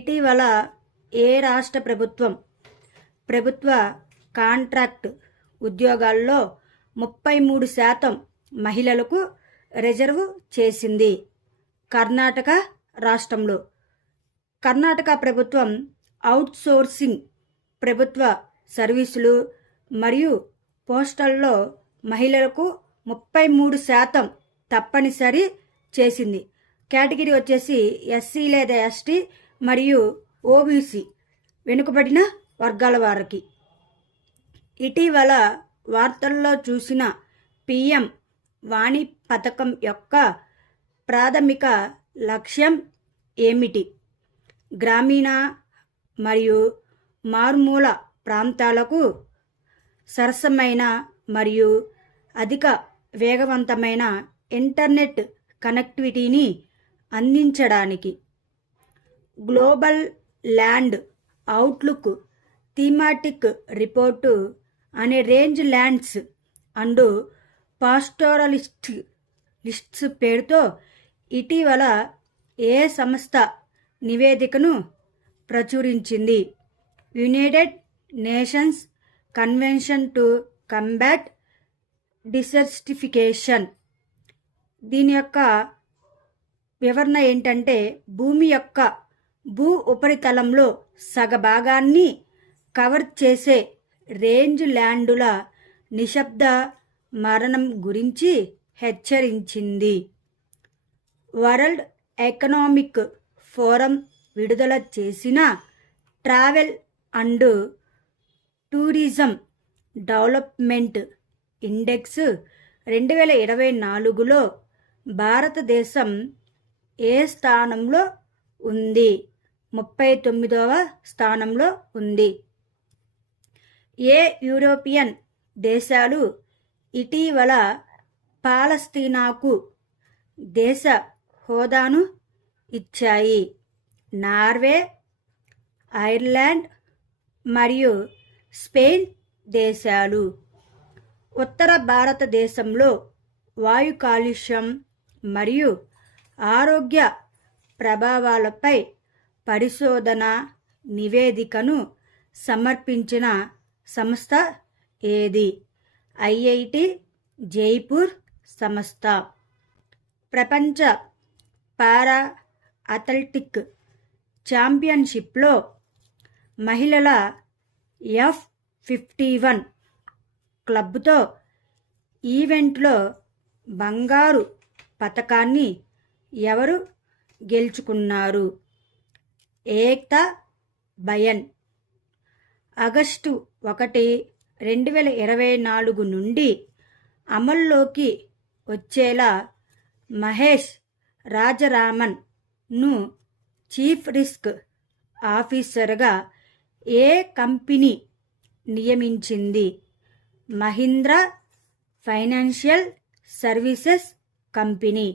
ఇటీవల ఏ రాష్ట్ర ప్రభుత్వ కాంట్రాక్ట్ ఉద్యోగాల్లో 33% మహిళలకు రిజర్వ్ చేసింది? కర్ణాటక రాష్ట్రంలో. కర్ణాటక ప్రభుత్వం అవుట్సోర్సింగ్ ప్రభుత్వ సర్వీసులు మరియు పోస్టల్లో మహిళలకు 33% తప్పనిసరి చేసింది. కేటగిరీ వచ్చేసి ఎస్సీ లేదా ఎస్టీ మరియు ఓబీసీ వెనుకబడిన వర్గాల వారికి. ఇటీవల వార్తల్లో చూసిన పిఎం వాణి పథకం యొక్క ప్రాథమిక లక్ష్యం ఏమిటి? గ్రామీణ మరియు మారుమూల ప్రాంతాలకు సరసమైన మరియు అధిక వేగవంతమైన ఇంటర్నెట్ కనెక్టివిటీని అందించడానికి. Global land outlook thematic report అనే రేంజ్ ల్యాండ్స్ అండ్ పాస్టోరలిస్ట్స్ పేరుతో ఇటీవల ఏ సంస్థ నివేదికను ప్రచురించింది? United nations convention to combat desertification. దీని యొక్క వివరణ ఏంటంటే, భూమి యొక్క భూ ఉపరితలంలో సగభాగాన్ని కవర్ చేసే రేంజ్ ల్యాండుల నిశ్శబ్ద మరణం గురించి హెచ్చరించింది. వరల్డ్ ఎకనామిక్ ఫోరం విడుదల చేసిన travel and tourism development index 2024లో భారతదేశం ఏ స్థానంలో ఉంది? 39వ స్థానంలో ఉంది. ఏ యూరోపియన్ దేశాలు ఇటీవల పాలస్తీనాకు దేశ హోదాను ఇచ్చాయి? నార్వే, ఐర్లాండ్ మరియు స్పెయిన్ దేశాలు. ఉత్తర భారతదేశంలో వాయు కాలుష్యం మరియు ఆరోగ్య ప్రభావాలపై పరిశోధన నివేదికను సమర్పించిన సంస్థ ఏది? ఐఐటి జైపూర్ సంస్థ. ప్రపంచ పారా అథ్లెటిక్ ఛాంపియన్షిప్లో మహిళల F51 క్లబ్తో ఈవెంట్లో బంగారు పతకాన్ని ఎవరు గెలుచుకున్నారు? ఏక్తా బయన్. ఆగస్టు 1, 2024 నుండి అమల్లోకి వచ్చేలా మహేష్ రాజరామన్ ను చీఫ్ రిస్క్ ఆఫీసర్గా ఏ కంపెనీ నియమించింది? Mahindra financial services company.